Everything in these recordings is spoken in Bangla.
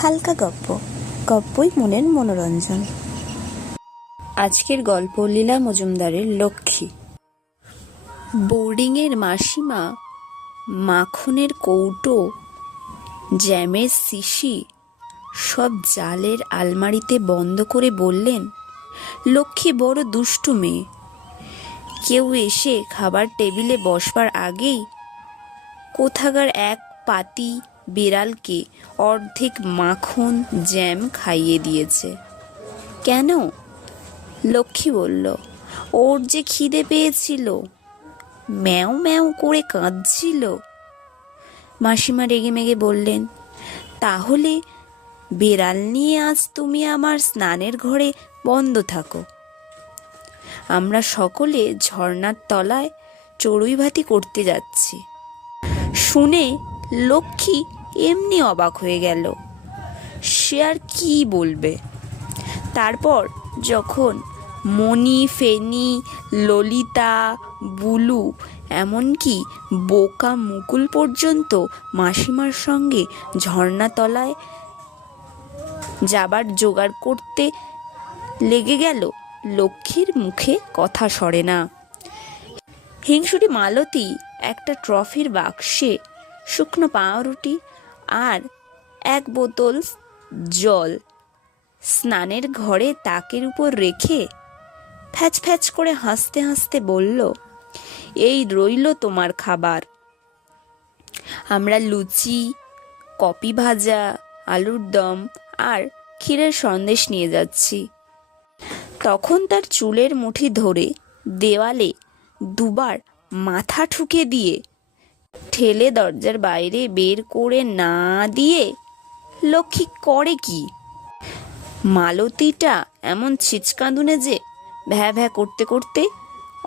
হালকা গপ্প, গপ্পই মনের মনোরঞ্জন। আজকের গল্প লীলা মজুমদারের লক্ষ্মী। বোর্ডিংয়ের মাসিমা মাখনের কৌটো, জ্যামের শিশি সব জালের আলমারিতে বন্ধ করে বললেন, লক্ষ্মী বড় দুষ্টু মেয়ে। কেউ এসে খাবার টেবিলে বসবার আগেই কোথাকার এক পাতি বিড়ালকে অর্ধেক মাখন জ্যাম খাইয়ে দিয়েছে। কেন? লক্ষ্মী বলল, ওর যে খিদে পেয়েছিল, ম্যাও ম্যাও করে কাঁদছিল। মাসিমা রেগেমেগে বললেন, তাহলে বিড়াল নিয়ে আজ তুমি আমার স্নানের ঘরে বন্ধ থাকো। আমরা সকলে ঝর্ণার তলায় চড়ুই ভাতি করতে যাচ্ছি। শুনে লক্ষ্মী এমনি অবাক হয়ে গেল, সে আর কি বলবে। তারপর যখন মণি, ফেনি, ললিতা, বুলু, এমনকি বোকা মুকুল পর্যন্ত মাসিমার সঙ্গে ঝর্ণাতলায় যাবার জোগাড় করতে লেগে গেল, লক্ষ্মীর মুখে কথা সরে না। হিংসুটি মালতী একটা ট্রফির বাক্সে শুকনো পাউরুটি আর এক বোতল জল স্নানের ঘরে তাকের উপর রেখে ফ্যাচ ফ্যাচ করে হাসতে হাসতে বলল, এই রইল তোমার খাবার। আমরা লুচি, কপি ভাজা, আলুর দম আর ক্ষীরের সন্দেশ নিয়ে যাচ্ছি। তখন তার চুলের মুঠি ধরে দেওয়ালে দুবার মাথা ঠুকে দিয়ে ঠেলে দরজার বাইরে বের করে না দিয়ে লক্ষ্মী করে কি? মালতীটা এমন ছিচকাঁদুনে যে ভ্যা ভ্যা করতে করতে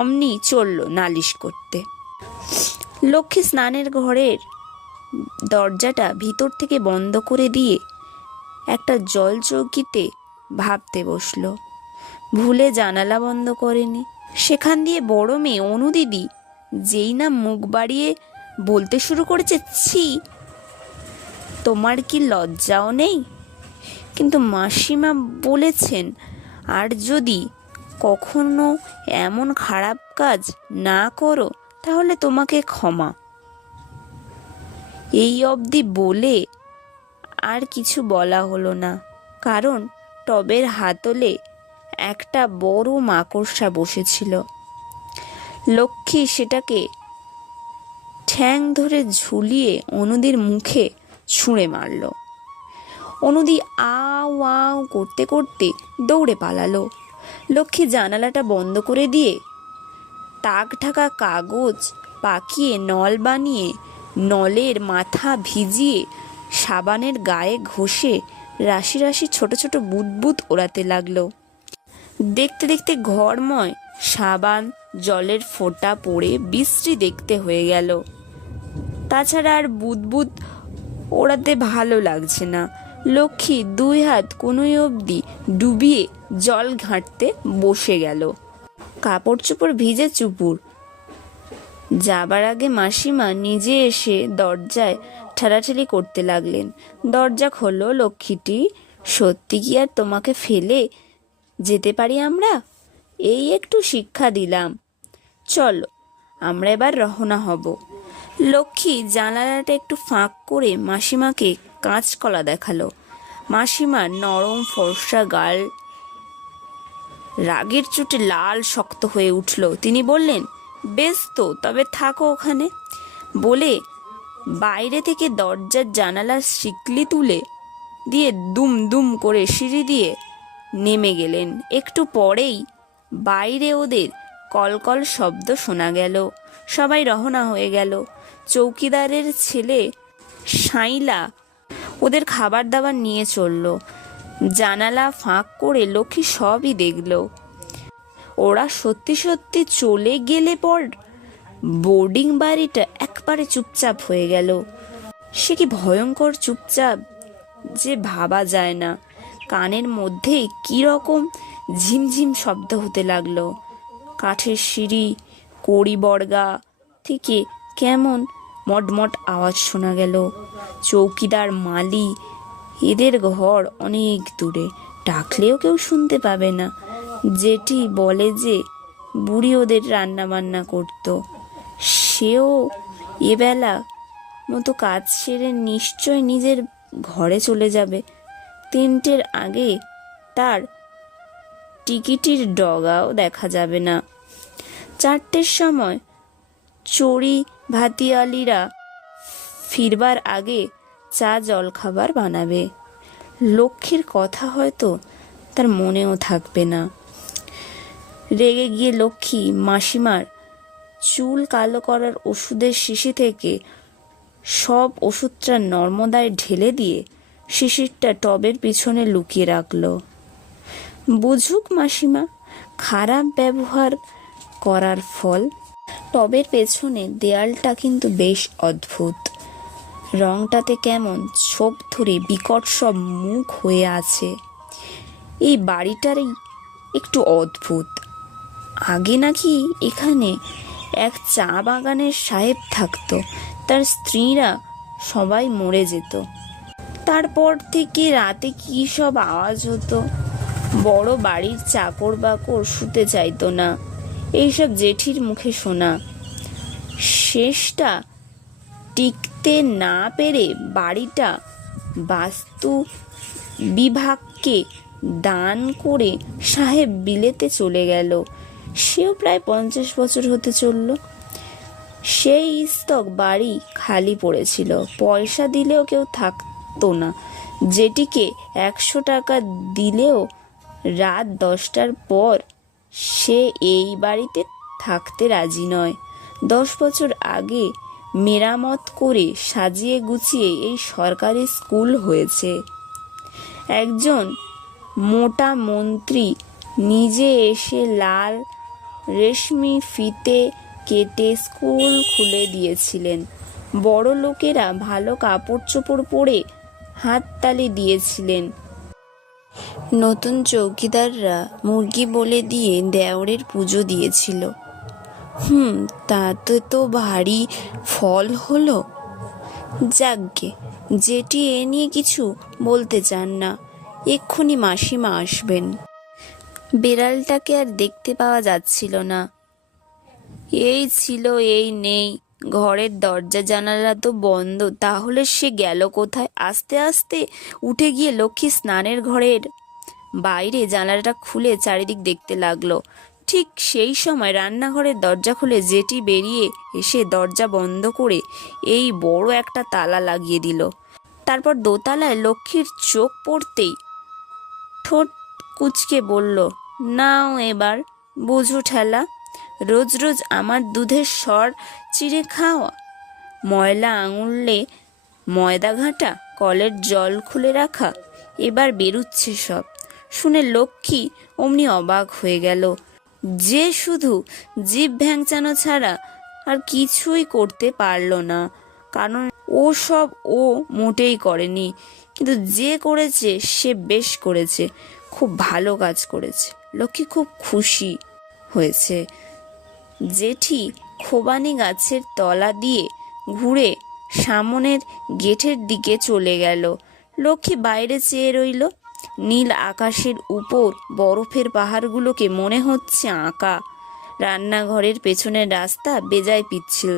অমনি চলল নালিশ করতে। লক্ষ্মী স্নানের ঘরের দরজাটা ভিতর থেকে বন্ধ করে দিয়ে একটা জল চৌকিতে ভাবতে বসল। ভুলে জানালা বন্ধ করেনি। সেখান দিয়ে বড় মেয়ে অনুদিদি যেই না মুখ বাড়িয়ে বলতে শুরু করেছে, ছি, তোমার কি লজ্জাও নেই? কিন্তু মাসিমা বলেছেন, আর যদি কখনো এমন খারাপ কাজ না করো তাহলে তোমাকে ক্ষমা। এই অবধি বলে আর কিছু বলা হলো না, কারণ টবের হাতলে একটা বড় মাকড়সা বসেছিল। লক্ষ্মী সেটাকে ঠ্যাং ধরে ঝুলিয়ে অনুদির মুখে ছুঁড়ে মারল। অনুদি আও আও করতে করতে দৌড়ে পালালো। লক্ষ্মী জানালাটা বন্ধ করে দিয়ে তাক ঢাকা কাগজ পাকিয়ে নল বানিয়ে নলের মাথা ভিজিয়ে সাবানের গায়ে ঘষে রাশি রাশি ছোট ছোট বুদবুদ ওড়াতে লাগলো। দেখতে দেখতে ঘরময় সাবান জলের ফোঁটা পড়ে বিশ্রী দেখতে হয়ে গেল। তাছাড়া আর বুদবুদ ওড়াতে ভালো লাগছে না। লক্ষ্মী দুই হাত কোনোই অবধি ডুবিয়ে জল ঘাঁটতে বসে গেল। কাপড় চোপড় ভিজে চুপুর। যাবার আগে মাসিমা নিজে এসে দরজায় ঠেলাঠেলি করতে লাগলেন। দরজা খোলো লক্ষ্মীটি, সত্যি কি আর তোমাকে ফেলে যেতে পারি আমরা? এই একটু শিক্ষা দিলাম, চলো আমরা এবার রওনা হব। লক্ষ্মী জানালাটা একটু ফাঁক করে মাসিমাকে কাঁচকলা দেখালো। মাসিমার নরম ফর্সা গাল রাগের চোটে লাল শক্ত হয়ে উঠল। তিনি বললেন, বেশ তো, তবে থাকো ওখানে। বলে বাইরে থেকে দরজার জানালার শিকলি তুলে দিয়ে দুম দুম করে সিঁড়ি দিয়ে নেমে গেলেন। একটু পরেই বাইরে ওদের কলকল শব্দ শোনা গেল। সবাই রওনা হয়ে গেল। চৌকিদারের ছেলে সাইলা ওদের খাবার দাবার নিয়ে চলল। জানালা ফাঁক করে লক্ষ্মী সবই দেখল। ওরা সত্যি সত্যি চলে গেলে পর বোর্ডিং বাড়িটা একবারে চুপচাপ হয়ে গেল। সে কি ভয়ঙ্কর চুপচাপ যে ভাবা যায় না। কানের মধ্যে কিরকম ঝিমঝিম শব্দ হতে লাগলো। কাঠের সিঁড়ি কড়ি বর্গা থেকে কেমন মটমট আওয়াজ শোনা গেল। চৌকিদার মালি এদের ঘর অনেক দূরে, ডাকলেও কেউ শুনতে পাবে না। জেঠি বলে যে বুড়ি ওদের রান্না বান্না করতো। সেও এবেলা মতো কাজ সেরে নিশ্চয় নিজের ঘরে চলে যাবে। 3টের আগে তার টিকিটির ডগাও দেখা যাবে না। 4টের সময় চড়ি ভাতিয়ালিরা ফিরবার আগে চা জলখাবার বানাবে। লক্ষ্মীর কথা হয়তো তার মনেও থাকবে না। রেগে গিয়ে লক্ষ্মী মাসিমার চুল কালো করার ওষুধের শিশি থেকে সব ওষুধটা নর্মদায় ঢেলে দিয়ে শিশিরটা টবের পিছনে লুকিয়ে রাখলো। বুঝুক মাসিমা খারাপ ব্যবহার করার ফল। টবের পেছনে দেয়ালটা কিন্তু বেশ অদ্ভুত। রংটাতে কেমন ছোপ ধরে বিকট সব মুখ হয়ে আছে। এই বাড়িটারই একটু অদ্ভুত। আগে নাকি এখানে এক চা বাগানের সাহেব থাকতো, তার স্ত্রীরা সবাই মরে যেত। তারপর থেকে রাতে কি সব আওয়াজ হতো। বড় বাড়ির চাকর বাকর শুতে চাইতো না, এইসব জেঠির মুখে শোনা। শেষটা টিকতে না পেরে বাড়িটা বাস্তু বিভাগকে দান করে সাহেব বিলেতে চলে গেল। সেও প্রায় 50 বছর হতে চলল। সেই স্তক বাড়ি খালি পড়েছিল, পয়সা দিলেও কেউ থাকতো না। যেটিকে 100 টাকা দিলেও রাত 10টার পর সে এই বাড়িতে থাকতে রাজি নয়। 10 বছর আগে মেরামত করে সাজিয়ে গুছিয়ে এই সরকারি স্কুল হয়েছে। একজন মোটা মন্ত্রী নিজে এসে লাল রেশমি ফিতে কেটে স্কুল খুলে দিয়েছিলেন। বড় লোকেরা ভালো কাপড় চোপড় পরে হাততালি দিয়েছিলেন। নতুন চৌকিদাররা মুরগি বলে দিয়ে দেওরের পুজো দিয়েছিল। তাতে তো ভারী ফল হলো। যাকগে, যেটি এ নিয়ে কিছু বলতে চান না। এক্ষুনি মাসিমা আসবেন। বেড়ালটাকে আর দেখতে পাওয়া যাচ্ছিল না। এই ছিল এই নেই, ঘরের দরজা জানালা তো বন্ধ, তাহলে সে গেল কোথায়? আস্তে আস্তে উঠে গিয়ে লক্ষ্মী স্নানের ঘরের বাইরে জানালাটা খুলে চারিদিক দেখতে লাগলো। ঠিক সেই সময় রান্নাঘরের দরজা খুলে জেঠি বেরিয়ে এসে দরজা বন্ধ করে এই বড় একটা তালা লাগিয়ে দিল। তারপর দোতলায় লক্ষ্মীর চোখ পড়তেই ঠোঁট কুঁচকে বলল, নাও এবার বুঝো ঠেলা। রোজ রোজ আমার দুধের স্বর চিড়ে খাওয়া, ময়লা আঙুলে ময়দা ঘাঁটা, কলের জল খুলে রাখা, এবার বেরুচ্ছে সব। শুনে লক্ষ্মী অমনি অবাক হয়ে গেল। যে শুধু জিভ ভ্যাংচানো ছাড়া আর কিছুই করতে পারল না, কারণ ও সব ও মোটেই করেনি। কিন্তু যে করেছে সে বেশ করেছে, খুব ভালো কাজ করেছে। লক্ষ্মী খুব খুশি হয়েছে। জেঠি খোবানি গাছের তলা দিয়ে ঘুরে সামনের গেটের দিকে চলে গেল। লক্ষ্মী বাইরে চেয়ে রইল। নীল আকাশের উপর বরফের পাহাড়গুলোকে মনে হচ্ছে আঁকা। রান্নাঘরের পেছনের রাস্তা বেজায় পিচ্ছিল।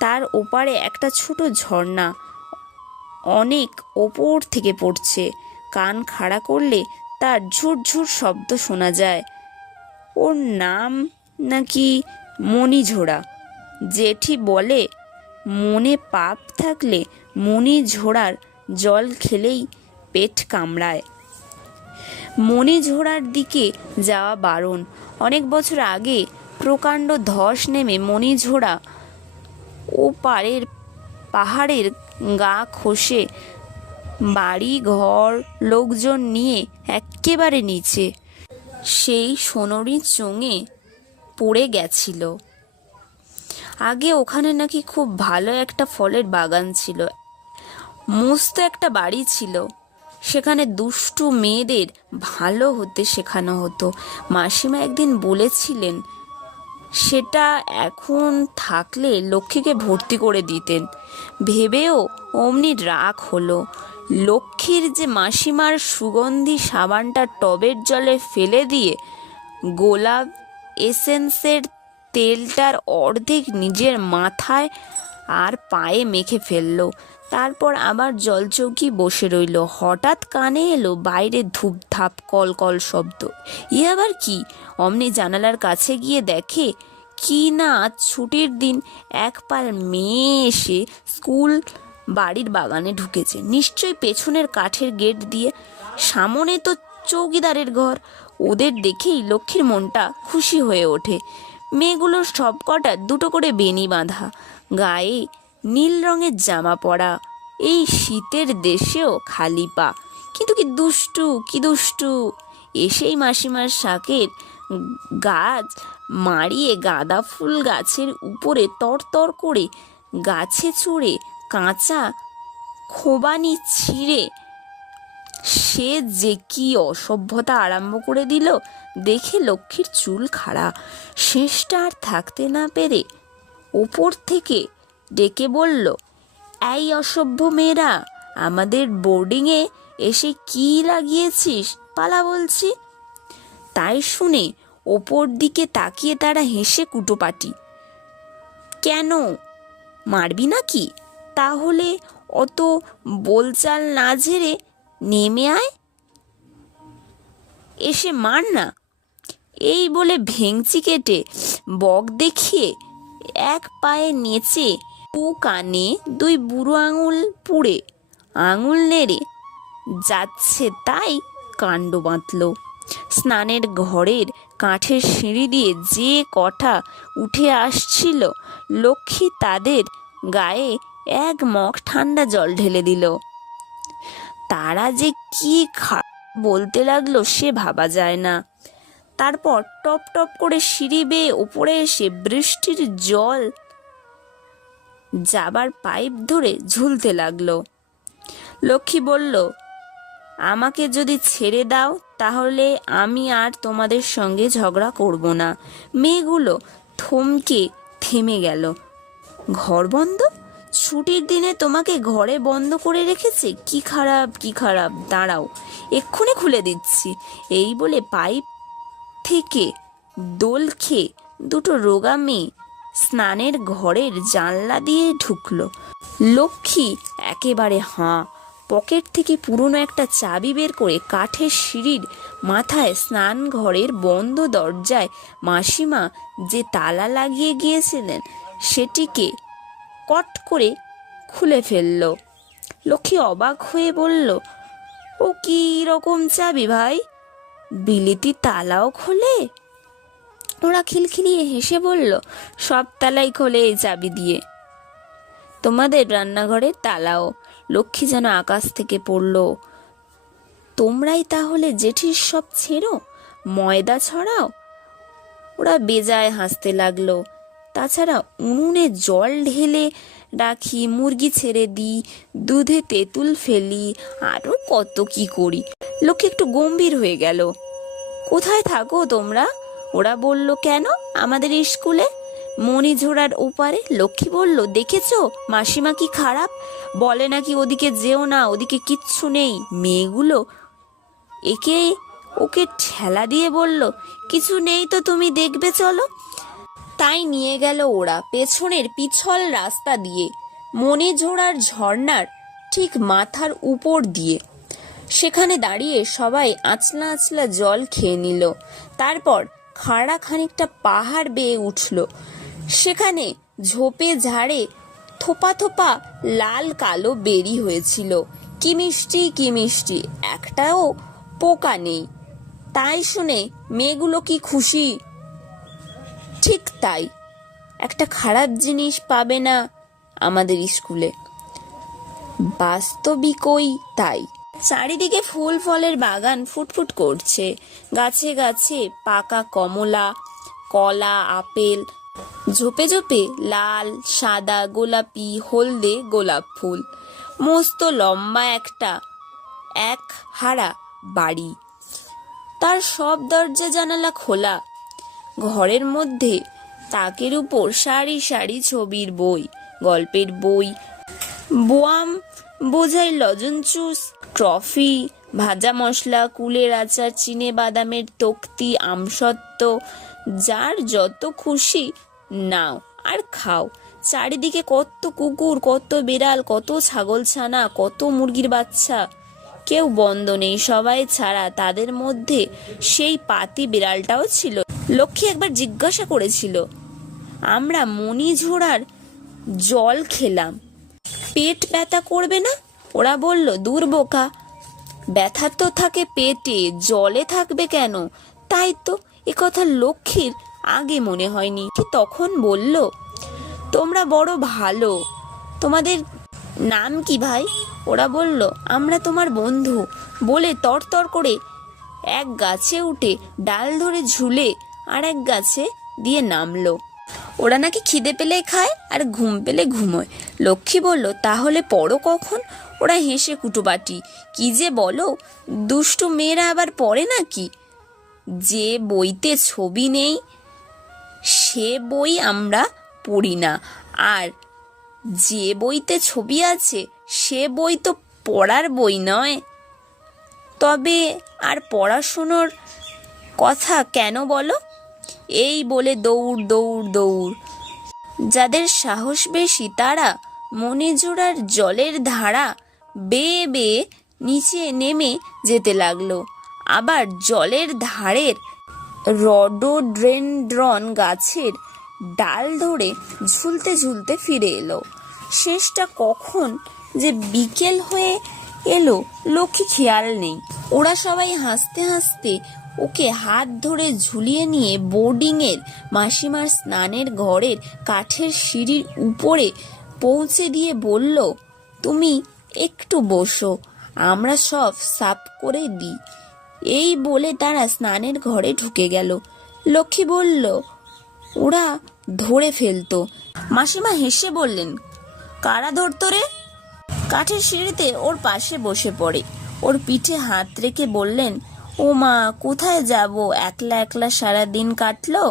তার ওপারে একটা ছোট ঝর্ণা অনেক ওপর থেকে পড়ছে। কান খাড়া করলে তার ঝুরঝুর শব্দ শোনা যায়। ওর নাম নাকি মণিঝোড়া। জেঠি বলে মনে পাপ থাকলে মণিঝোড়ার জল খেলেই পেট কামড়ায়। মণিঝোড়ার দিকে যাওয়া বারণ। অনেক বছর আগে প্রকাণ্ড ধস নেমে মণিঝোড়া ও পাহাড়ের গা খসে বাড়ি ঘর লোকজন নিয়ে একেবারে নিচে সেই সোনারি চোঙে পড়ে গেছিল। আগে ওখানে নাকি খুব ভালো একটা ফলের বাগান ছিল, মস্ত একটা বাড়ি ছিল। সেখানে দুষ্টু মেয়েদের ভালো হতে শেখানো হতো। মাসিমা একদিন বলেছিলেন সেটা এখন থাকলে লক্ষ্মীকে ভর্তি করে দিতেন। ভেবেও অমনি রাগ হলো। লক্ষ্মীর যে মাসিমার সুগন্ধি সাবানটা টবের জলে ফেলে দিয়ে গোলাপ এসেন্সের তেলটার অর্ধেক নিজের মাথায় আর পায়ে মেখে ফেললো। তারপর আবার জলচৌকি বসে রইল। হঠাৎ কানে এলো বাইরে ধূপধাপ কলকল শব্দ। আবার কি? অমনি জানালার কাছে গিয়ে দেখে কি না আজ ছুটির দিন এক পাল মেয়ে এসে স্কুল বাড়ির বাগানে ঢুকেছে, নিশ্চয়ই পেছনের কাঠের গেট দিয়ে। সামনে তো চৌকিদারের ঘর। ওদের দেখেই লক্ষ্মীর মনটা খুশি হয়ে ওঠে। মেয়েগুলোর সবকটা দুটো করে বেনি বাঁধা, গায়ে নীল রঙের জামা পরা, এই শীতের দেশেও খালি পা। কিন্তু কি দুষ্টু এসেই মাসিমার শাকের গাছ মারিয়ে গাঁদা ফুল গাছের উপরে তরতর করে গাছে চড়ে কাঁচা খোবানি ছিঁড়ে সে যে কি অসভ্যতা আরম্ভ করে দিল দেখে লক্ষ্মীর চুল খাড়া। শেষটা আর থাকতে না পেরে ওপর থেকে ডেকে বলল, এই অসভ্য মেয়েরা, আমাদের বোর্ডিংয়ে এসে কি লাগিয়েছিস? পালা বলছি। তাই শুনে ওপর দিকে তাকিয়ে তারা হেসে কুটোপাটি। কেন, মারবি নাকি? তাহলে অত বলচাল না ঝেড়ে নেমে আয়, এসে মার না। এই বলে ভেংচি কেটে বক দেখিয়ে এক পায়ে নেচে কানে দুই বুড়ো আঙুল পুড়ে আঙুল নেড়ে যাচ্ছে তাই কাণ্ড বাঁধল। স্নানের ঘরের কাঠের সিঁড়ি দিয়ে যে কটা উঠে আসছিল লক্ষ্মী তাদের গায়ে এক মগ ঠান্ডা জল ঢেলে দিল। তারা যে কি বলতে লাগলো সে ভাবা যায় না। তারপর টপ টপ করে সিঁড়ি বেয়ে ওপরে এসে বৃষ্টির জল যাবার পাইপ ধরে ঝুলতে লাগলো। লক্ষ্মী বলল, আমাকে যদি ছেড়ে দাও তাহলে আমি আর তোমাদের সঙ্গে ঝগড়া করব না। মেয়েগুলো থমকে থেমে গেল। ঘর বন্ধ? ছুটির দিনে তোমাকে ঘরে বন্ধ করে রেখেছে? কি খারাপ, দাঁড়াও, এক্ষুনি খুলে দিচ্ছি। এই বলে পাইপ থেকে দোল খেয়ে দুটো রোগা মেয়ে স্নানের ঘরের জানলা দিয়ে ঢুকলো। লক্ষ্মী একেবারে হাঁ। পকেট থেকে পুরনো একটা চাবি বের করে কাঠের সিঁড়ির মাথায় স্নান ঘরের বন্ধ দরজায় মাসিমা যে তালা লাগিয়ে গিয়েছিলেন সেটিকে কট করে খুলে ফেলল। লক্ষ্মী অবাক হয়ে বলল, ও কি রকম চাবি ভাই? বিলেতি তালাও খোলে? ওরা খিলখিলিয়ে হেসে বলল, সব তালাই খোলে এই চাবি দিয়ে, তোমাদের রান্নাঘরের তালাও। লক্ষ্মী যেন আকাশ থেকে পড়ল। তোমরাই তাহলে জেঠির সব ছেড়ো, ময়দা ছড়াও? ওরা বেজায় হাসতে লাগলো। তাছাড়া উনুনে জল ঢেলে রাখি, মুরগি ছেড়ে দিই, দুধে তেঁতুল ফেলি, আরও কত কি করি। লক্ষ্মী একটু গম্ভীর হয়ে গেল। কোথায় থাকো তোমরা? ওরা বলল, কেন, আমাদের স্কুলে, মণিঝোড়ার ওপারে। লক্ষ্মী বলল, দেখেছো মাসিমা কি খারাপ, বলে নাকি ওদিকে যেও না, ওদিকে কিচ্ছু নেই। মেয়েগুলো ওকে ঠেলা দিয়ে বলল, কিছু নেই তো তুমি দেখবে চলো। তাই নিয়ে গেল ওরা পেছনের পিছল রাস্তা দিয়ে, মণিঝোড়ার ঝর্ণার ঠিক মাথার উপর দিয়ে। সেখানে দাঁড়িয়ে সবাই আঁচলা আঁচলা জল খেয়ে নিল। তারপর খাড়া খানিকটা পাহাড় বেয়ে উঠল। সেখানে ঝোপে ঝাড়ে থোপা থোপা লাল কালো বেরি হয়েছিল। কি মিষ্টি, একটাও পোকা নেই। তাই শুনে মেয়েগুলো কি খুশি। ঠিক তাই, একটা খারাপ জিনিস পাবে না আমাদের স্কুলে। বাস্তবিকই তাই। চারিদিকে ফুল ফলের বাগান ফুটফুট করছে। গাছে গাছে পাকা কমলা, কলা, আপেল, ঝোপে ঝোপে লাল, সাদা, গোলাপি, হলদে গোলাপ ফুল। মস্ত লম্বা একটা এক হারা বাড়ি, তার সব দরজা জানালা খোলা। ঘরের মধ্যে তাকের উপর সারি সারি ছবির বই, গল্পের বই, বোয়াম বোঝাই লজেন্সুস, ট্রফি, ভাজা মশলা, কুলের আচার, চিনে বাদামের তক্তি, আমসত্ত্ব, যার যত খুশি নাও আর খাও। চারিদিকে কত কুকুর, কত বিড়াল, কত ছাগলছানা, কত মুরগির বাচ্চা। কেউ বন্ধ নেই, সবাই ছাড়া। তাদের মধ্যে সেই পাতি বিড়ালটাও ছিল। লক্ষ্মী একবার জিজ্ঞাসা করেছিল, আমরা মণিঝোড়ার জল খেলাম, পেট ব্যথা করবে না? ওরা বলল, দূর বোকা, ব্যথা তো থাকে পেটে, জলে থাকবে কেন? তাই তো, একথা লক্ষ্মীর আগে মনে হয়নি। তখন বলল, তোমরা বড় ভালো, তোমাদের নাম কি ভাই? ওরা বলল, আমরা তোমার বন্ধু। বলে তরতর করে এক গাছে উঠে ডাল ধরে ঝুলে আর এক গাছে দিয়ে নামলো। ওরা নাকি খিদে পেলে খায় আর ঘুম পেলে ঘুমোয়। লক্ষ্মী বলল, তাহলে পড়ো কখন? ওরা হেসে কুটোপাটি, কি যে বলো, দুষ্টু মেয়েরা আবার পড়ে নাকি? যে বইতে ছবি নেই সে বই আমরা পড়ি না, আর যে বইতে ছবি আছে সে বই তো পড়ার বই নয়। তবে আর পড়াশুনোর কথা কেন বলো? এই বলে দৌড় দৌড় দৌড়। যাদের সাহস বেশি তারা মণিঝোড়ার জলের ধারা বেয়ে বেয়ে নিচে নেমে যেতে লাগলো। আবার জলের ধারের রডোডেনড্রন গাছের ডাল ধরে ঝুলতে ঝুলতে ফিরে এলো। শেষটা কখন যে বিকেল হয়ে এলো লক্ষ্মী খেয়াল নেই। ওরা সবাই হাসতে হাসতে ওকে হাত ধরে ঝুলিয়ে নিয়ে বোর্ডিংয়ের মাসিমার স্নানের ঘরের কাঠের সিঁড়ির উপরে পৌঁছে দিয়ে বলল, তুমি একটু বসো, আমরা সব সাফ করে দিই। এই বলে তারা স্নানের ঘরে ঢুকে গেল। লক্ষ্মী বলল, ওরা ধরে ফেলতো। মাসিমা হেসে বললেন, কারা ধরতো রে? কাঠের সিঁড়িতে ওর পাশে বসে পড়ে ওর পিঠে হাত রেখে বললেন, ও মা, কোথায় যাব? একলা একলা সারা দিন কাটলো,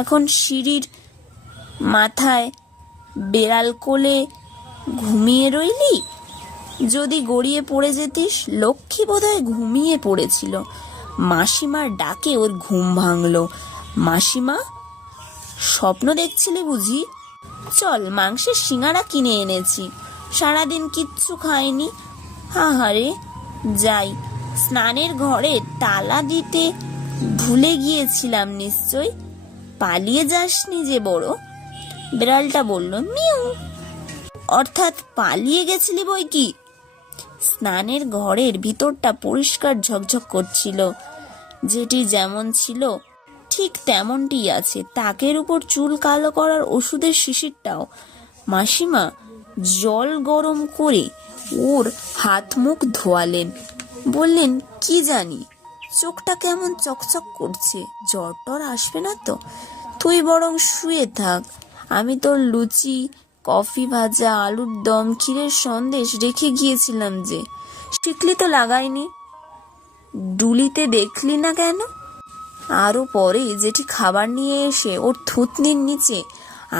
এখন সিঁড়ির মাথায় বেড়াল কোলে ঘুমিয়ে রইলি? যদি গড়িয়ে পড়ে যেতিস। লক্ষ্মী বোধহয় ঘুমিয়ে পড়েছিল। মাসিমার ডাকে ওর ঘুম ভাঙলো। মাসিমা, স্বপ্ন দেখছিলে বুঝি? চল, মাংসের সিঙাড়া কিনে এনেছি, সারাদিন কিচ্ছু খাইনি। আহারে, যাই, স্নানের ঘরে তালা দিতে ভুলে গিয়েছিলাম নিশ্চয়। পালিয়ে যাসনি যে বড়? বিড়ালটা বলল, মিউ। অর্থাৎ পালিয়ে গেছিলি বই কি? স্নানের ঘরের ভিতরটা পরিষ্কার ঝকঝক করছিল। যেটি যেমন ছিল ঠিক তেমনটি আছে, তাকের উপর চুল কালো করার ওষুধের শিশিরটাও। মাসিমা জল গরম করে ওর হাত মুখ ধোয়ালেন। বললেন, কি জানি, চোখটা কেমন চকচক করছে, জ্বর টর আসবে না তো? তুই বরং শুয়ে থাক, আমি তোর লুচি, কফি, ভাজা, আলুর দম, ক্ষীরের সন্দেশ রেখে গিয়েছিলাম যে। টিকলি তো লাগাইনি। ডুলিতে দেখলি না কেন? আরো পরে যেটি খাবার নিয়ে এসে ওর থুতনির নিচে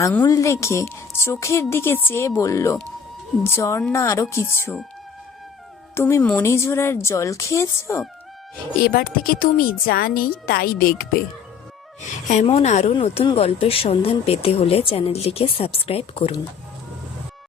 আঙুল রেখে চোখের দিকে চেয়ে বলল, জ্বর না আরো কিছু? তুমি মণিঝোড়ার জল খেয়েছো? এবার থেকে তুমি যা নেই তাই দেখবে। এমন আরও নতুন গল্পের সন্ধান পেতে হলে চ্যানেলটিকে সাবস্ক্রাইব করুন।